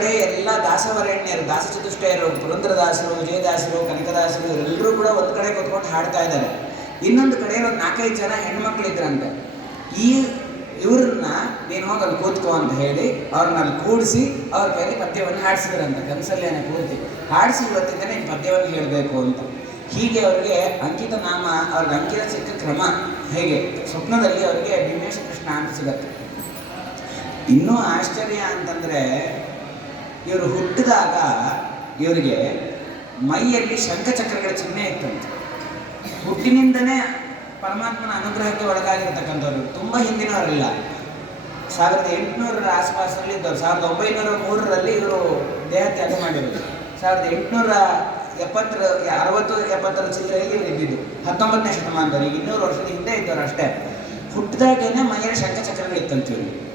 ಕಡೆ ಎಲ್ಲ ದಾಸವರೇಣ್ಯರು ದಾಸ ಚತುಷ್ಟಯರು ಪುರಂದ್ರದಾಸರು, ವಿಜಯದಾಸರು, ಕನಕದಾಸರು ಎಲ್ಲರೂ ಕೂಡ ಒಂದು ಕಡೆ ಕೂತ್ಕೊಂಡು ಹಾಡ್ತಾ ಇದ್ದಾರೆ. ಇನ್ನೊಂದು ಕಡೆ ಒಂದು ನಾಲ್ಕೈದು ಜನ ಹೆಣ್ಮಕ್ಳು ಇದ್ರಂತೆ. ಈ ಇವ್ರನ್ನ ನೀನು ಹೋಗಿ ಅಲ್ಲಿ ಕೂತ್ಕೋ ಅಂತ ಹೇಳಿ ಅವ್ರನ್ನ ಅಲ್ಲಿ ಕೂಡಿಸಿ ಅವ್ರ ಕೈಲಿ ಪದ್ಯವನ್ನು ಹಾಡಿಸಿದ್ರಂತೆ. ಕನಸಲ್ಲೇನೆ ಪೂರ್ತಿ ಹಾಡಿಸಿ ಇವತ್ತಿಂದ ನೀನು ಪದ್ಯವನ್ನು ಹೇಳಬೇಕು ಅಂತ. ಹೀಗೆ ಅವರಿಗೆ ಅಂಕಿತ ನಾಮ, ಅವ್ರಿಗೆ ಅಂಕಿತ ಸಿಕ್ಕ ಕ್ರಮ. ಹೇಗೆ? ಸ್ವಪ್ನದಲ್ಲಿ ಅವರಿಗೆ ಭೀಮೇಶ ಕೃಷ್ಣ ಅಂತ ಸಿಗತ್ತೆ. ಇನ್ನೂ ಆಶ್ಚರ್ಯ ಅಂತಂದ್ರೆ ಇವರು ಹುಟ್ಟಿದಾಗ ಇವರಿಗೆ ಮೈಯಲ್ಲಿ ಶಂಖಚಕ್ರಗಳ ಚಿಹ್ನೆ ಇತ್ತಂತೆ. ಹುಟ್ಟಿನಿಂದನೇ ಪರಮಾತ್ಮನ ಅನುಗ್ರಹಕ್ಕೆ ಒಳಗಾಗಿರ್ತಕ್ಕಂಥವ್ರು. ತುಂಬ ಹಿಂದಿನವರಲ್ಲ. ಸಾವಿರದ ಎಂಟುನೂರರ ಆಸ್ಪಾಸಲ್ಲಿ ಇದ್ದವರು. ಸಾವಿರದ ಒಂಬೈನೂರ ಮೂರರಲ್ಲಿ ಇವರು ದೇಹ ತ್ಯಾಗ ಮಾಡಿರೋದು. ಸಾವಿರದ ಎಂಟುನೂರ ಎಪ್ಪತ್ತರ, ಅರವತ್ತು ಎಪ್ಪತ್ತರ ಚಿಲ್ಲರೆಯಲ್ಲಿ ಇವರು ಇದ್ದಿದ್ದು. ಹತ್ತೊಂಬತ್ತನೇ ಶತಮಾನದಲ್ಲಿ. ಇನ್ನೂರು ವರ್ಷದ ಹಿಂದೆ ಇದ್ದವರು ಅಷ್ಟೇ. ಹುಟ್ಟಿದಾಗೇನೆ ಮೈಯಲ್ಲಿ ಶಂಖಚಕ್ರಗಳಿತ್ತಂತ ಇವ್ರಿಗೆ.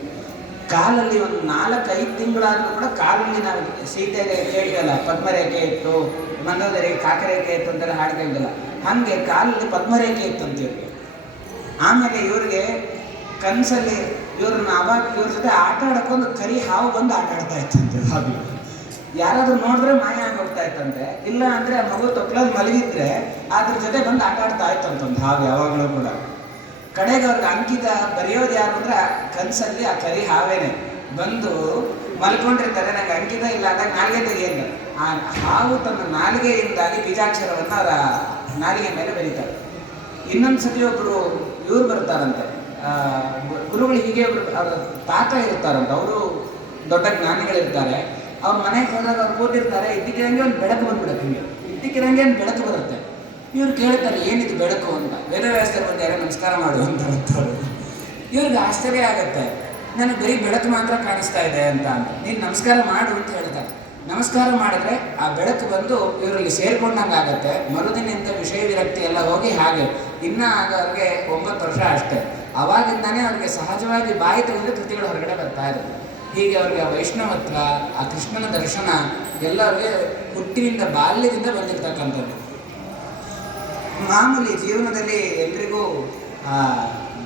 ಕಾಲಲ್ಲಿ ಒಂದು ನಾಲ್ಕೈದು ತಿಂಗಳಾದರೂ ಕೂಡ ಕಾಲಲ್ಲಿ ನಾವು ಸೀತೆಗೆ ಕೇಳ್ತಲ್ಲ ಪದ್ಮರೇಖೆ ಇತ್ತು ಮಂದೋದರಿಗೆ ಕಾಕರೇಖೆ ಇತ್ತು ಅಂತೆಲ್ಲ ಹಾಡು ಹಾಗೆ ಕಾಲಲ್ಲಿ ಪದ್ಮರೇಖೆ ಇತ್ತು ಅಂತ ಇವ್ರಿಗೆ ಆಮೇಲೆ ಇವ್ರಿಗೆ ಕನಸಲ್ಲಿ ಇವ್ರನ್ನ ಅವಾಗ ಇವ್ರ ಜೊತೆ ಆಟ ಆಡಕ್ಕೊಂದು ಕರಿ ಹಾವು ಬಂದು ಆಟ ಆಡ್ತಾ ಇತ್ತಂತೆ ಹಾಗೆ. ಯಾರಾದರೂ ನೋಡಿದ್ರೆ ಮಾಯ ಆಗಿ ಹೋಗ್ತಾ ಇತ್ತಂತೆ ಇಲ್ಲ ಅಂದ್ರೆ ಆ ಮಗು ತೊಕ್ಲಲ್ಲಿ ಮಲಗಿದ್ರೆ ಅದ್ರ ಜೊತೆ ಬಂದು ಆಟ ಆಡ್ತಾ ಇತ್ತಂತಂದು ಹಾವು ಯಾವಾಗಲೂ ಕೂಡ. ಕಡೆಗೆ ಅವ್ರಿಗೆ ಅಂಕಿತ ಬರೆಯೋದು ಯಾರು ಅಂದ್ರೆ ಕನಸಲ್ಲಿ ಆ ಕರಿ ಹಾವೇನೆ ಬಂದು ಮಲ್ಕೊಂಡಿರ್ತಾರೆ, ನಂಗೆ ಅಂಕಿತ ಇಲ್ಲ ಅಂದಾಗ ನಾಲಿಗೆ ತೆಗೆಯಲ್ಲ ಆ ಹಾವು ತನ್ನ ನಾಲಿಗೆಯಿಂದಾಗಿ ಬೀಜಾಕ್ಷರವನ್ನು ಅವರ ನಾಲಿಗೆ ಮೇಲೆ ಬರೀತಾರೆ ಇನ್ನೊಂದು ಸತಿ ಒಬ್ಬರು ಇವ್ರು ಬರ್ತಾರಂತೆ. ಗುರುಗಳು ಹೀಗೆ ಒಬ್ರು, ಅವ್ರ ತಾತ ಇರ್ತಾರಂತೆ, ಅವರು ದೊಡ್ಡ ಜ್ಞಾನಿಗಳಿರ್ತಾರೆ. ಅವ್ರ ಮನೆಗೆ ಹೋದಾಗ ಅವ್ರು ಕೂತಿರ್ತಾರೆ ಇದ್ದಕ್ಕಿದಂಗೆ ಒಂದು ಬೆಳಕು ಬಂದ್ಬಿಡುತ್ತೆ ಹಿಂಗೆ. ಇದ್ದಕ್ಕಿರಂಗೆ ಒಂದು ಬೆಳಕು ಬರುತ್ತೆ ಇವ್ರು ಕೇಳ್ತಾರೆ, ಏನಿದು ಬೆಳಕು ಅಂತ. ವೇದವ್ಯಾಸರು ಬಂದು ಯಾರೋ ನಮಸ್ಕಾರ ಮಾಡು ಅಂತ ಅಂತಾರೆ. ಇವ್ರಿಗೆ ಆಶ್ಚರ್ಯ ಆಗುತ್ತೆ. ನನಗೆ ಬರೀ ಬೆಳಕು ಮಾತ್ರ ಕಾಣಿಸ್ತಾ ಇದೆ ಅಂತ ಅಂತ. ನೀನು ನಮಸ್ಕಾರ ಮಾಡು ಅಂತ ಹೇಳ್ತಾರೆ. ನಮಸ್ಕಾರ ಮಾಡಿದ್ರೆ ಆ ಬೆಳಕು ಬಂದು ಇವರಲ್ಲಿ ಸೇರ್ಕೊಂಡಂಗೆ ಆಗತ್ತೆ. ಮರುದಿನಿಂದ ವಿಷಯ ವಿರಕ್ತಿ ಎಲ್ಲ ಹೋಗಿ ಹಾಗೆ. ಇನ್ನ ಆಗ ಅವ್ರಿಗೆ ಒಂಬತ್ತು ವರ್ಷ ಅಷ್ಟೇ. ಅವಾಗಿಂದಾನೇ ಅವ್ರಿಗೆ ಸಹಜವಾಗಿ ಬಾಯಿ ತೆಗೆದು ಕೃತಿಗಳು ಹೊರಗಡೆ ಬರ್ತಾ ಇದೆ ಹೀಗೆ ಅವ್ರಿಗೆ ಆ ವೈಷ್ಣವತ್ವ ಆ ಕೃಷ್ಣನ ದರ್ಶನ ಎಲ್ಲ ಅವ್ರಿಗೆ ಹುಟ್ಟಿನಿಂದ ಬಾಲ್ಯದಿಂದ ಬಂದಿರ್ತಕ್ಕಂಥದ್ದು. ಮಾಮೂಲಿ ಜೀವನದಲ್ಲಿ ಎಲ್ರಿಗೂ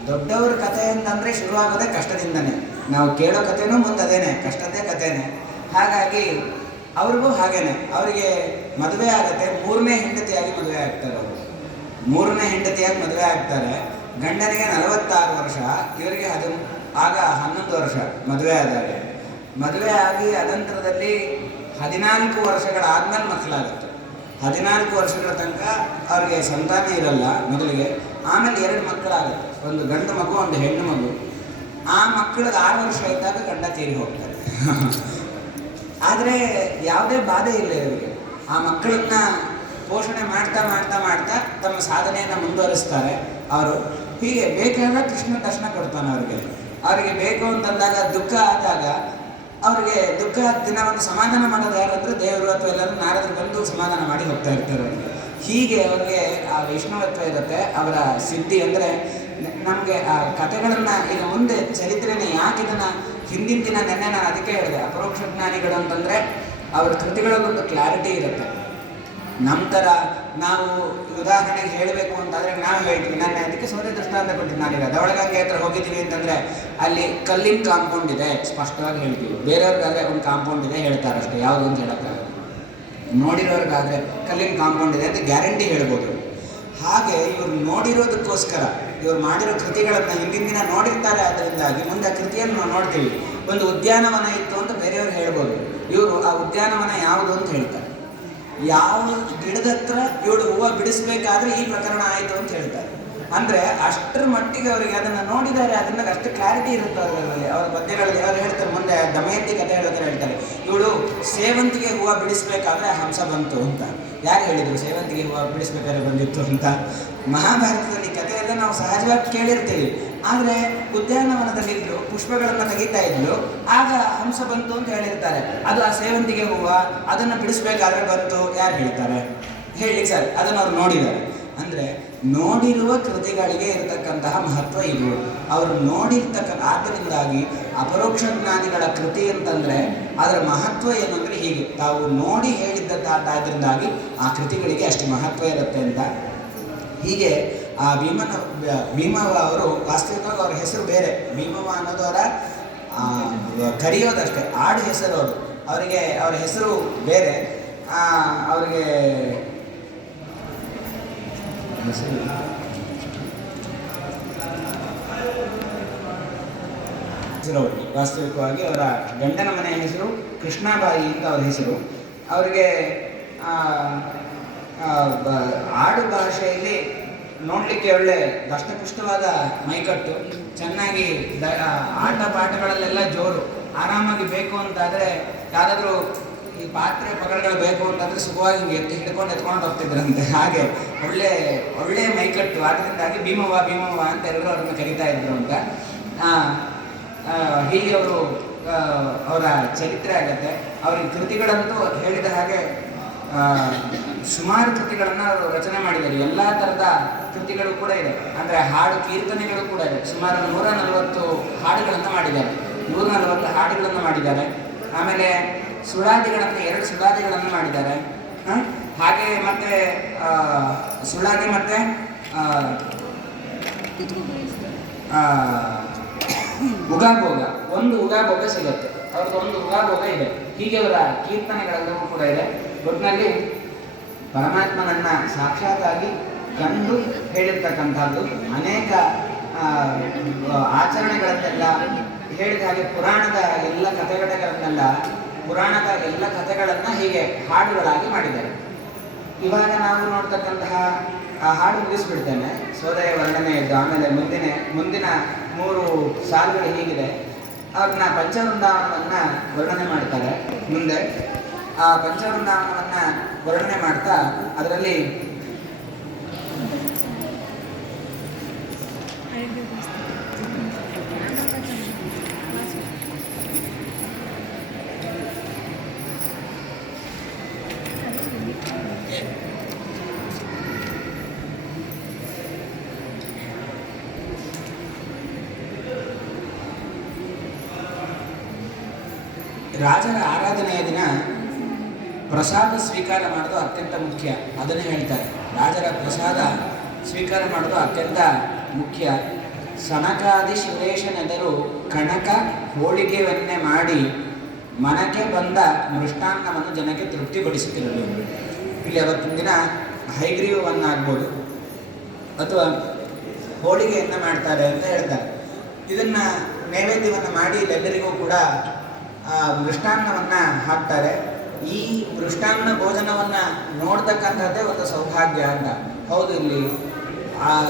ದೊಡ್ಡವ್ರ ಕಥೆ ಅಂತಂದ್ರೆ ಶುರುವಾಗೋದೇ ಕಷ್ಟದಿಂದನೇ. ನಾವು ಕೇಳೋ ಕಥೆನೂ ಮುಂದೆ ಅದೇನೆ ಕಷ್ಟದೇ ಕಥೆನೇ. ಹಾಗಾಗಿ ಅವ್ರಿಗೂ ಹಾಗೇನೆ. ಅವರಿಗೆ ಮದುವೆ ಆಗುತ್ತೆ, ಮೂರನೇ ಹೆಂಡತಿಯಾಗಿ ಮದುವೆ ಆಗ್ತಾರೆ ಅವರು. ಮೂರನೇ ಹೆಂಡತಿಯಾಗಿ ಮದುವೆ ಆಗ್ತಾರೆ. ಗಂಡನಿಗೆ ನಲವತ್ತಾರು ವರ್ಷ, ಇವರಿಗೆ ಅದು ಆಗ ಹನ್ನೊಂದು ವರ್ಷ ಮದುವೆ ಆದಾಗ. ಮದುವೆ ಆಗಿ ಅನಂತರದಲ್ಲಿ ಹದಿನಾಲ್ಕು ವರ್ಷಗಳಾದ್ಮೇಲೆ ಮಕ್ಕಳಾಗುತ್ತೆ. ಹದಿನಾಲ್ಕು ವರ್ಷಗಳ ತನಕ ಅವ್ರಿಗೆ ಸಂತಾನ ಇರಲ್ಲ ಮೊದಲಿಗೆ. ಆಮೇಲೆ ಎರಡು ಮಕ್ಕಳಾಗುತ್ತೆ. ಒಂದು ಗಂಡು ಮಗು, ಒಂದು ಹೆಣ್ಣು ಮಗು. ಆ ಮಕ್ಕಳದ ಆರು ವರ್ಷ ಇದ್ದಾಗ ಗಂಡ ತೀರಿ ಹೋಗ್ತಾರೆ. ಆದರೆ ಯಾವುದೇ ಬಾಧೆ ಇಲ್ಲ ಇವರಿಗೆ. ಆ ಮಕ್ಕಳನ್ನ ಪೋಷಣೆ ಮಾಡ್ತಾ ಮಾಡ್ತಾ ಮಾಡ್ತಾ ತಮ್ಮ ಸಾಧನೆಯನ್ನು ಮುಂದುವರಿಸ್ತಾರೆ ಅವರು. ಹೀಗೆ ಬೇಕಾದಾಗ ಕೃಷ್ಣ ದರ್ಶನ ಕೊಡ್ತಾನೆ ಅವರಿಗೆ. ಅವರಿಗೆ ಬೇಕು ಅಂತಂದಾಗ ದುಃಖ ಆದಾಗ ಅವರಿಗೆ ದುಃಖ ದಿನವನ್ನು ಸಮಾಧಾನ ಮಾಡೋದು ಯಾರು ಅಂದರೆ ದೇವರು ಅಥವಾ ಎಲ್ಲರೂ ನಾರದರು ಬಂದು ಸಮಾಧಾನ ಮಾಡಿ ಹೋಗ್ತಾ ಇರ್ತಾರೆ. ಹೀಗೆ ಅವರಿಗೆ ಆ ವಿಷ್ಣುವತ್ವ ಇರುತ್ತೆ, ಅವರ ಸಿದ್ಧಿ ಅಂದರೆ ನಮಗೆ ಆ ಕಥೆಗಳನ್ನು ಈಗ ಮುಂದೆ ಚರಿತ್ರೆನ ಯಾಕೆ ಇದನ್ನು ಹಿಂದಿನ ದಿನ ನೆನ್ನೆ ನಾನು ಅದಕ್ಕೆ ಹೇಳಿದೆ. ಅಪರೋಕ್ಷ ಜ್ಞಾನಿಗಳು ಅಂತಂದರೆ ಅವರ ಕೃತಿಗಳಲ್ಲೊಂದು ಕ್ಲಾರಿಟಿ ಇರುತ್ತೆ. ನಮ್ಮ ಥರ ನಾವು ಉದಾಹರಣೆಗೆ ಹೇಳಬೇಕು ಅಂತಂದರೆ ನಾವು ಹೇಳ್ತೀವಿ ನಾನು ಅದಕ್ಕೆ ಸೂರ್ಯ ದೃಷ್ಟಾಂತ ಕೊಟ್ಟಿದ್ದು. ನಾನೀಗ ದವಳಗಂಗೆ ಹತ್ರ ಹೋಗಿದ್ದೀವಿ ಅಂತಂದರೆ ಅಲ್ಲಿ ಕಲ್ಲಿನ ಕಾಂಪೌಂಡ್ ಇದೆ. ಸ್ಪಷ್ಟವಾಗಿ ಹೇಳ್ತೀವಿ. ಬೇರೆಯವ್ರಿಗಾದ್ರೆ ಒಂದು ಕಾಂಪೌಂಡ್ ಇದೆ ಹೇಳ್ತಾರೆ ಅಷ್ಟೇ ಯಾವುದು ಅಂತ ಹೇಳೋಕ್ಕಾಗಲ್ಲ. ನೋಡಿರೋರಿಗಾದರೆ ಕಲ್ಲಿನ ಕಾಂಪೌಂಡ್ ಇದೆ ಅಂತ ಗ್ಯಾರಂಟಿ ಹೇಳ್ಬೋದು. ಹಾಗೆ ಇವರು ನೋಡಿರೋದಕ್ಕೋಸ್ಕರ, ಇವರು ಮಾಡಿರೋ ಕೃತಿಗಳನ್ನು ಹಿಂದಿನ ದಿನ ನೋಡಿರ್ತಾರೆ ಅದರಿಂದಾಗಿ ಮುಂದೆ ಆ ಕೃತಿಯನ್ನು ನಾವು ನೋಡ್ತೀವಿ. ಒಂದು ಉದ್ಯಾನವನ ಇತ್ತು ಅಂತ ಬೇರೆಯವರು ಹೇಳ್ಬೋದು. ಇವರು ಆ ಉದ್ಯಾನವನ ಯಾವುದು ಅಂತ ಹೇಳ್ತಾರೆ. ಯಾವ ಗಿಡದ ಹತ್ರ ಇವಳು ಹೂವು ಬಿಡಿಸ್ಬೇಕಾದ್ರೆ ಈ ಪ್ರಕರಣ ಆಯಿತು ಅಂತ ಹೇಳ್ತಾರೆ ಅಂದ್ರೆ ಅಷ್ಟರ ಮಟ್ಟಿಗೆ ಅವರಿಗೆ ಅದನ್ನ ನೋಡಿದ್ದಾರೆ ಅದನ್ನ ಅಷ್ಟು ಕ್ಲಾರಿಟಿ ಇರುತ್ತೆ ಅದರಲ್ಲಿ ಅವ್ರ ಪದ್ಯಗಳಲ್ಲಿ ಅವ್ರು ಹೇಳ್ತಾರೆ ಮುಂದೆ ದಮಯಂತಿ ಕಥೆ ಹೇಳೋದ್ರೆ ಹೇಳ್ತಾರೆ. ಇವಳು ಸೇವಂತಿಗೆ ಹೂವು ಬಿಡಿಸ್ಬೇಕಾದ್ರೆ ಹಂಸ ಬಂತು ಅಂತ. ಯಾರು ಹೇಳಿದ್ರು ಸೇವಂತಿಗೆ ಹೂವು ಬಿಡಿಸ್ಬೇಕಾದ್ರೆ ಬಂದಿತ್ತು ಅಂತ? ಮಹಾಭಾರತದಲ್ಲಿ ಕಥೆಯೆಲ್ಲ ನಾವು ಸಹಜವಾಗಿ ಕೇಳಿರ್ತೀವಿ. ಆದರೆ ಉದ್ಯಾನವನದಲ್ಲಿದ್ರು ಪುಷ್ಪಗಳನ್ನು ತೆಗಿತಾ ಇದ್ಲು. ಆಗ ಹಂಸ ಬಂತು ಅಂತ ಹೇಳಿರ್ತಾರೆ. ಅದು ಆ ಸೇವಂತಿಗೆ ಹೂವು, ಅದನ್ನು ಬಿಡಿಸ್ಬೇಕಾದ್ರೆ ಬಂತು, ಯಾರು ಹೇಳ್ತಾರೆ? ಹೇಳಿ ಸರ್, ಅದನ್ನು ಅವ್ರು ನೋಡಿದ್ದಾರೆ. ಅಂದರೆ ನೋಡಿರುವ ಕೃತಿಗಳಿಗೆ ಇರತಕ್ಕಂತಹ ಮಹತ್ವ ಇದು. ಅವರು ನೋಡಿರ್ತಕ್ಕ, ಆದ್ದರಿಂದಾಗಿ ಅಪರೋಕ್ಷ ಜ್ಞಾನಿಗಳ ಕೃತಿ ಅಂತಂದರೆ ಅದರ ಮಹತ್ವ ಏನು ಅಂದರೆ ಹೀಗೆ. ತಾವು ನೋಡಿ ಹೇಳಿದ್ದದ್ದಾದ್ರಿಂದಾಗಿ ಆ ಕೃತಿಗಳಿಗೆ ಅಷ್ಟು ಮಹತ್ವ ಇರುತ್ತೆ ಅಂತ. ಹೀಗೆ ಆ ಭೀಮನ ಭೀಮವ ಅವರು ವಾಸ್ತವಿಕವಾಗಿ ಅವ್ರ ಹೆಸರು ಬೇರೆ. ಭೀಮವ ಅನ್ನೋದು ಅವರ ಆ, ಕರೆಯೋದಷ್ಟೇ ಆಡು ಹೆಸರು ಅವರು. ಅವರಿಗೆ ಅವರ ಹೆಸರು ಬೇರೆ. ಅವರಿಗೆ ಹೆಸರು ವಾಸ್ತವಿಕವಾಗಿ ಅವರ ಗಂಡನ ಮನೆಯ ಹೆಸರು ಕೃಷ್ಣಾಬಾಯಿ ಅಂತ ಅವರ ಹೆಸರು. ಅವರಿಗೆ ಆಡು ಭಾಷೆಯಲ್ಲಿ ನೋಡಲಿಕ್ಕೆ ಒಳ್ಳೆ ದಷ್ಟಪುಷ್ಟವಾದ ಮೈಕಟ್ಟು. ಚೆನ್ನಾಗಿ ಆಟ ಪಾಠಗಳಲ್ಲೆಲ್ಲ ಜೋರು. ಆರಾಮಾಗಿ ಬೇಕು ಅಂತಾದರೆ ಯಾರಾದರೂ ಈ ಪಾತ್ರೆ ಪಗಡೆಗಳು ಬೇಕು ಅಂತಂದ್ರೆ ಸುಖವಾಗಿ ಎತ್ತಿ ಹಿಡ್ಕೊಂಡು ಎತ್ಕೊಂಡು ಹೋಗ್ತಿದ್ರಂತೆ. ಹಾಗೆ ಒಳ್ಳೆ ಒಳ್ಳೆ ಮೈಕಟ್ಟು. ಅದರಿಂದಾಗಿ ಭೀಮವ್ವ ಭೀಮವ್ವ ಅಂತ ಎಲ್ಲರೂ ಅವ್ರನ್ನ ಕರಿತಾ ಇದ್ರು ಅಂತ. ಹೀಗೆ ಅವರು ಅವರ ಚರಿತ್ರೆ ಆಗುತ್ತೆ. ಅವ್ರಿಗೆ ಕೃತಿಗಳಂತೂ ಹೇಳಿದ ಹಾಗೆ ಸುಮಾರು ಕೃತಿಗಳನ್ನು ಅವರು ರಚನೆ ಮಾಡಿದ್ದಾರೆ. ಎಲ್ಲ ಥರದ ಕೃತಿಗಳು ಕೂಡ ಇದೆ. ಅಂದರೆ ಹಾಡು ಕೀರ್ತನೆಗಳು ಕೂಡ ಇದೆ. ಸುಮಾರು ನೂರ ನಲವತ್ತು ಹಾಡುಗಳನ್ನು ಮಾಡಿದ್ದಾರೆ. ನೂರ ನಲವತ್ತು ಹಾಡುಗಳನ್ನು ಮಾಡಿದ್ದಾರೆ. ಆಮೇಲೆ ಸುಳಾದಿಗಳಂತ ಎರಡು ಸುಳಾದಿಗಳನ್ನು ಮಾಡಿದ್ದಾರೆ? ಹಾಗೆ ಮತ್ತೆ ಸುಳಾದಿ ಮತ್ತೆ ಉಗಾಭೋಗ. ಒಂದು ಉಗಾಭೋಗ ಸಿಗುತ್ತೆ. ಅವ್ರದ್ದು ಒಂದು ಉಗಾಭೋಗ ಇದೆ. ಹೀಗೆ ಅವರ ಕೀರ್ತನೆಗಳೆಲ್ಲವೂ ಕೂಡ ಇದೆ. ಒಟ್ಟಿನಲ್ಲಿ ಪರಮಾತ್ಮನನ್ನ ಸಾಕ್ಷಾತ್ತಾಗಿ ಕಂಡು ಹೇಳಿರ್ತಕ್ಕಂಥದ್ದು. ಅನೇಕ ಆಚರಣೆಗಳನ್ನೆಲ್ಲ ಹೇಳಿದ ಹಾಗೆ ಪುರಾಣದ ಎಲ್ಲ ಕಥೆಗಳನ್ನೆಲ್ಲ, ಪುರಾಣದ ಎಲ್ಲ ಕಥೆಗಳನ್ನ ಹೀಗೆ ಹಾಡುಗಳಾಗಿ ಮಾಡಿದ್ದಾರೆ. ಇವಾಗ ನಾವು ನೋಡ್ತಕ್ಕಂತಹ ಆ ಹಾಡು ಮುಗಿಸ್ಬಿಡ್ತೇನೆ. ಸೋದಯ ವರ್ಣನೆ ಇದ್ದು ಆಮೇಲೆ ಮುಂದಿನ ಮುಂದಿನ ಮೂರು ಸಾಲುಗಳು ಹೀಗಿದೆ. ಅವ್ರನ್ನ ಪಂಚವೃಂದಾವನವನ್ನ ವರ್ಣನೆ ಮಾಡ್ತಾರೆ. ಮುಂದೆ ಆ ಪಂಚವೃಂದಾವನವನ್ನ ವರ್ಣನೆ ಮಾಡ್ತಾ ಅದರಲ್ಲಿ ರಾಜರ ಆರಾಧನೆಯ ದಿನ ಪ್ರಸಾದ ಸ್ವೀಕಾರ ಮಾಡೋದು ಅತ್ಯಂತ ಮುಖ್ಯ. ಅದನ್ನೇ ಹೇಳ್ತಾರೆ. ರಾಜರ ಪ್ರಸಾದ ಸ್ವೀಕಾರ ಮಾಡೋದು ಅತ್ಯಂತ ಮುಖ್ಯ. ಸನಕಾದಿ ಸುರೇಶನೆದರು ಕಣಕ ಹೋಳಿಗೆಯನ್ನೇ ಮಾಡಿ ಮನಕ್ಕೆ ಬಂದ ಮೃಷ್ಟಾನ್ನವನ್ನು ಜನಕ್ಕೆ ತೃಪ್ತಿಪಡಿಸುತ್ತಿರಲು ಇಲ್ಲಿ ಅವತ್ತಿನ ದಿನ ಹೈಗ್ರೀವನ್ನಾಗ್ಬೋದು ಅಥವಾ ಹೋಳಿಗೆಯನ್ನು ಮಾಡ್ತಾರೆ ಅಂತ ಹೇಳ್ತಾರೆ. ಇದನ್ನು ನೈವೇದ್ಯವನ್ನು ಮಾಡಿ ಎಲ್ಲರಿಗೂ ಕೂಡ ಮೃಷ್ಟಾನ್ನವನ್ನ ಹಾಕ್ತಾರೆ. ಈ ಮೃಷ್ಟಾನ್ನ ಭೋಜನವನ್ನ ನೋಡ್ತಕ್ಕಂಥದ್ದೇ ಒಂದು ಸೌಭಾಗ್ಯ ಅಂತ. ಹೌದು ಇಲ್ಲಿ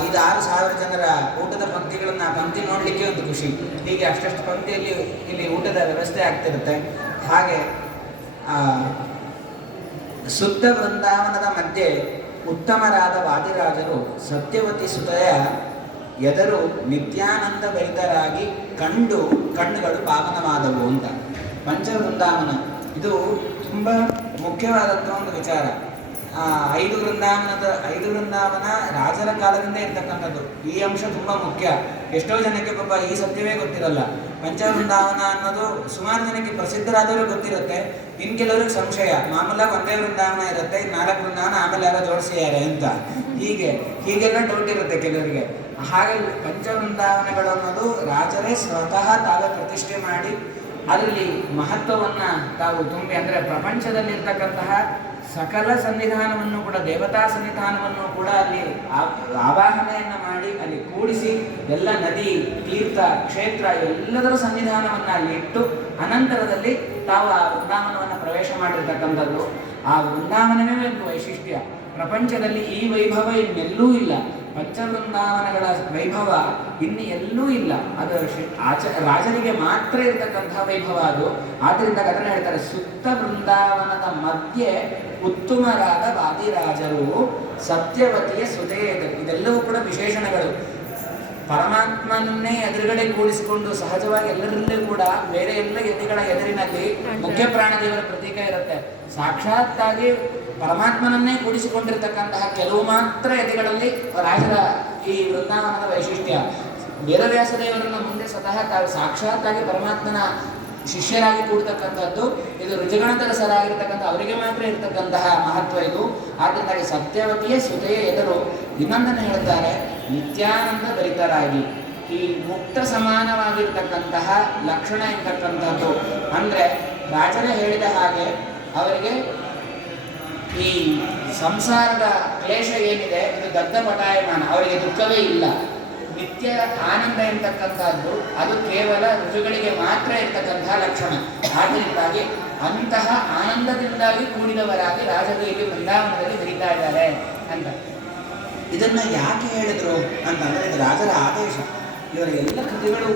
ಇದು ಆರು ಸಾವಿರ ಜನರ ಊಟದ ಪಂಕ್ತಿಗಳನ್ನ ಪಂಕ್ತಿ ನೋಡಲಿಕ್ಕೆ ಒಂದು ಖುಷಿ. ಹೀಗೆ ಅಷ್ಟಷ್ಟು ಪಂಕ್ತಿಯಲ್ಲಿ ಇಲ್ಲಿ ಊಟದ ವ್ಯವಸ್ಥೆ ಆಗ್ತಿರುತ್ತೆ. ಹಾಗೆ ಆ, ಶುದ್ಧ ವೃಂದಾವನದ ಮಧ್ಯೆ ಉತ್ತಮರಾದ ವಾದಿರಾಜರು ಸತ್ಯವತಿ ಸುತಯ ಎದರು ನಿತ್ಯಾನಂದ ಭರಿತರಾಗಿ ಕಂಡು ಕಣ್ಣುಗಳು ಪಾವನವಾದವು ಅಂತ. ಪಂಚವೃಂದಾವನ. ಇದು ತುಂಬ ಮುಖ್ಯವಾದಂಥ ಒಂದು ವಿಚಾರ. ಐದು ವೃಂದಾವನದ, ಐದು ವೃಂದಾವನ ರಾಜರ ಕಾಲದಿಂದ ಇರ್ತಕ್ಕಂಥದ್ದು. ಈ ಅಂಶ ತುಂಬ ಮುಖ್ಯ. ಎಷ್ಟೋ ಜನಕ್ಕೆ ಪಾಪ ಈ ಸತ್ಯವೇ ಗೊತ್ತಿರಲ್ಲ. ಪಂಚವೃಂದಾವನ ಅನ್ನೋದು ಸುಮಾರು ಜನಕ್ಕೆ ಪ್ರಸಿದ್ಧರಾದವರು ಗೊತ್ತಿರುತ್ತೆ. ಇನ್ ಕೆಲವ್ರಿಗೆ ಸಂಶಯ. ಮಾಮೂಲಾಗಿ ಒಂದೇ ವೃಂದಾವನ ಇರುತ್ತೆ ನಾಲ್ಕು ವೃಂದಾವನ ಆಮೇಲೆ ಯಾರೋ ಜೋಡಿಸಿದ್ದಾರೆ ಅಂತ. ಹೀಗೆ, ಹೀಗೆಲ್ಲ ಡೌಟ್ ಇರುತ್ತೆ ಕೆಲವರಿಗೆ. ಹಾಗೆ ಪಂಚವೃಂದಾವನಗಳು ಅನ್ನೋದು ರಾಜರೇ ಸ್ವತಃ ತಾವೇ ಪ್ರತಿಷ್ಠೆ ಮಾಡಿ ಅದರಲ್ಲಿ ಮಹತ್ವವನ್ನು ತಾವು ತುಂಬಿ ಅಂದರೆ ಪ್ರಪಂಚದಲ್ಲಿರ್ತಕ್ಕಂತಹ ಸಕಲ ಸನ್ನಿಧಾನವನ್ನು ಕೂಡ, ದೇವತಾ ಸನ್ನಿಧಾನವನ್ನು ಕೂಡ ಅಲ್ಲಿ ಆವಾಹನೆಯನ್ನು ಮಾಡಿ, ಅಲ್ಲಿ ಕೂಡಿಸಿ ಎಲ್ಲ ನದಿ, ತೀರ್ಥ, ಕ್ಷೇತ್ರ ಎಲ್ಲದರ ಸನ್ನಿಧಾನವನ್ನು ಅಲ್ಲಿ ಇಟ್ಟು ಅನಂತರದಲ್ಲಿ ತಾವು ಆ ವೃಂದಾವನವನ್ನು ಪ್ರವೇಶ ಮಾಡಿರ್ತಕ್ಕಂಥದ್ದು. ಆ ವೃಂದಾವನವೇ ಒಂದು ವೈಶಿಷ್ಟ್ಯ. ಪ್ರಪಂಚದಲ್ಲಿ ಈ ವೈಭವ ಇನ್ನೆಲ್ಲೂ ಇಲ್ಲ. ಪಂಚವೃಂದಾವನಗಳ ವೈಭವ ಇನ್ನು ಎಲ್ಲೂ ಇಲ್ಲ. ಅದು ಆಚ ರಾಜನಿಗೆ ಮಾತ್ರ ಇರತಕ್ಕಂತಹ ವೈಭವ ಅದು. ಆದ್ರಿಂದ ಅದನ್ನ ಹೇಳ್ತಾರೆ ಸುತ್ತ ಬೃಂದಾವನದ ಮಧ್ಯೆ ಉತ್ತಮರಾದ ವಾದಿರಾಜರು ಸತ್ಯವತಿಯ ಸುತೆಯ ಇದೆಲ್ಲವೂ ಕೂಡ ವಿಶೇಷಣಗಳು. ಪರಮಾತ್ಮನನ್ನೇ ಎದುರುಗಡೆ ಕೂಡಿಸಿಕೊಂಡು ಸಹಜವಾಗಿ ಎಲ್ಲರಲ್ಲೂ ಕೂಡ ಬೇರೆ ಎಲ್ಲ ಎದೆಗಳ ಎದುರಿನಲ್ಲಿ ಮುಖ್ಯ ಪ್ರಾಣದೇವರ ಪ್ರತೀಕ ಇರುತ್ತೆ. ಸಾಕ್ಷಾತ್ತಾಗಿ ಪರಮಾತ್ಮನನ್ನೇ ಕೂಡಿಸಿಕೊಂಡಿರ್ತಕ್ಕಂತಹ ಕೆಲವು ಮಾತ್ರ ಎದೆಗಳಲ್ಲಿ ರಾಜರ ಈ ವೃಂದಾವನದ ವೈಶಿಷ್ಟ್ಯ. ವೀರವ್ಯಾಸದೇವರನ್ನ ಮುಂದೆ ಸ್ವತಃ ತಾವು ಸಾಕ್ಷಾತ್ತಾಗಿ ಪರಮಾತ್ಮನ ಶಿಷ್ಯರಾಗಿ ಕೂಡ್ತಕ್ಕಂಥದ್ದು, ಇದು ಋಜುಗಣತರಸರಾಗಿರ್ತಕ್ಕಂಥ ಅವರಿಗೆ ಮಾತ್ರ ಇರತಕ್ಕಂತಹ ಮಹತ್ವ ಇದು. ಆದ್ದರಿಂದಾಗಿ ಸತ್ಯವತಿಯೇ ಸುತೆಯ ಎದುರು ಇನ್ನೊಂದನ್ನು ಹೇಳ್ತಾರೆ, ನಿತ್ಯಾನಂದ ಭರಿತರಾಗಿ. ಈ ಮುಕ್ತ ಸಮಾನವಾಗಿರ್ತಕ್ಕಂತಹ ಲಕ್ಷಣ ಇರ್ತಕ್ಕಂಥದ್ದು ಅಂದ್ರೆ ರಾಜರೇ ಹೇಳಿದ ಹಾಗೆ ಅವರಿಗೆ ಈ ಸಂಸಾರದ ಕ್ಲೇಶ ಏನಿದೆ ಇದು ದಗ್ಧ ಪಟಾಯಮಾನ ಅವರಿಗೆ ದುಃಖವೇ ಇಲ್ಲ. ನಿತ್ಯ ಆನಂದ ಎಂತಕ್ಕಂಥದ್ದು ಅದು ಕೇವಲ ಋತುಗಳಿಗೆ ಮಾತ್ರ ಇರ್ತಕ್ಕಂತಹ ಲಕ್ಷಣ. ಆದ್ದರಿಂದಾಗಿ ಅಂತಹ ಆನಂದದಿಂದಾಗಿ ಕೂಡಿದವರಾಗಿ ರಾಜರು ಇಲ್ಲಿ ಬೃಂದಾವನದಲ್ಲಿ ಬರೀತಾ ಇದ್ದಾರೆ ಅಂತ. ಇದನ್ನ ಯಾಕೆ ಹೇಳಿದ್ರು ಅಂತಂದ್ರೆ ಇದು ರಾಜರ ಆದೇಶ. ಇವರ ಎಲ್ಲ ಕೃತಿಗಳು